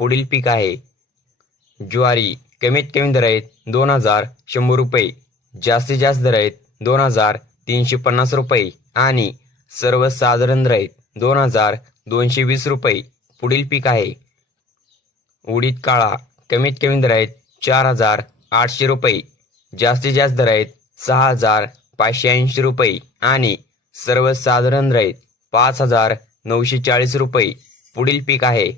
पुढील पीक आहे. ज्वारी कमीत कमी दर आहेत दोन हजार शंभर रुपये जास्तीत जास्त दर आहेत दोन हजार तीनशे पन्नास रुपये आणि सर्वसाधारण दर आहेत दोन हजार दोनशे वीस रुपये. पुढील पीक आहे. उडीद काळा कमीत कमी दर आहेत चार हजार आठशे रुपये जास्तीत जास्त दर आहेत सहा हजार पाचशे ऐंशी रुपये आणि सर्वसाधारण दर आहेत पाच हजार नऊशे चाळीस रुपये. पुढील पीक आहे.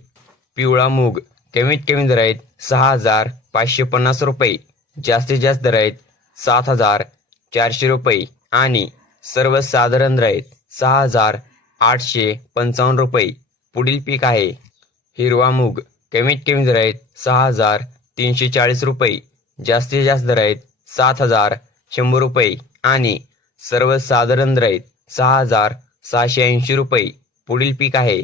पिवळा मूग कमीत कमी दर आहेत सहा हजार पाचशे पन्नास रुपये. जास्तीत जास्त दर आहेत सात हजार चारशे रुपये. आणि सर्वसाधारण दर आहेत सहा हजार आठशे पंचावन्न रुपये. पुढील पीक आहे हिरवा मूग कमीत कमी दर आहेत सहा हजार तीनशे चाळीस रुपये. जास्तीत जास्त दर आहेत सात हजार शंभर रुपये. आणि सर्वसाधारण दर आहेत सहा हजार सहाशे ऐंशी रुपये. पुढील पीक आहे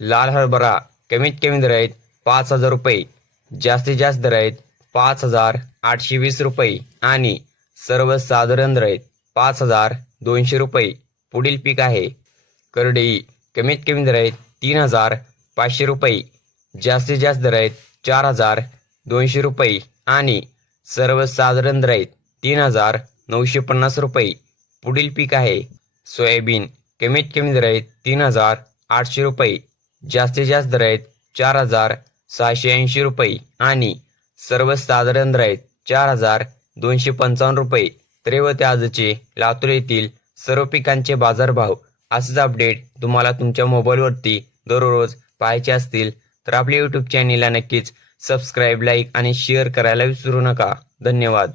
लाल हरभरा कमीत कमी दर आहेत पाच हजार रुपये. जास्तीत जास्त दर आहेत पाच हजार आठशे वीस रुपये. आणि सर्वसाधारण दर आहेत पाच हजार दोनशे रुपये. पुढील पीक आहे करडई. कमीत कमी दर आहेत तीन हजार पाचशे रुपये. जास्तीत जास्त दर आहेत चार हजार दोनशे रुपये. आणि सर्वसाधारण दर आहेत तीन हजार नऊशे पन्नास रुपये. पुढील पीक आहे सोयाबीन. कमीत कमी दर आहेत तीन हजार आठशे रुपये. जास्तीत जास्त दर आहेत चार हजार सहाशे ऐंशी रुपये आणि सर्वसाधारण दर आहेत चार हजार दोनशे पंचावन्न रुपये. तर हे आजचे लातूर येथील सर्व पिकांचे बाजारभाव असेच अपडेट तुम्हाला तुमच्या मोबाईलवरती दररोज पाहायचे असतील. तर आपल्या यूट्यूब चॅनेलला नक्कीच सबस्क्राईब लाईक आणि शेअर करायला विसरू नका. धन्यवाद.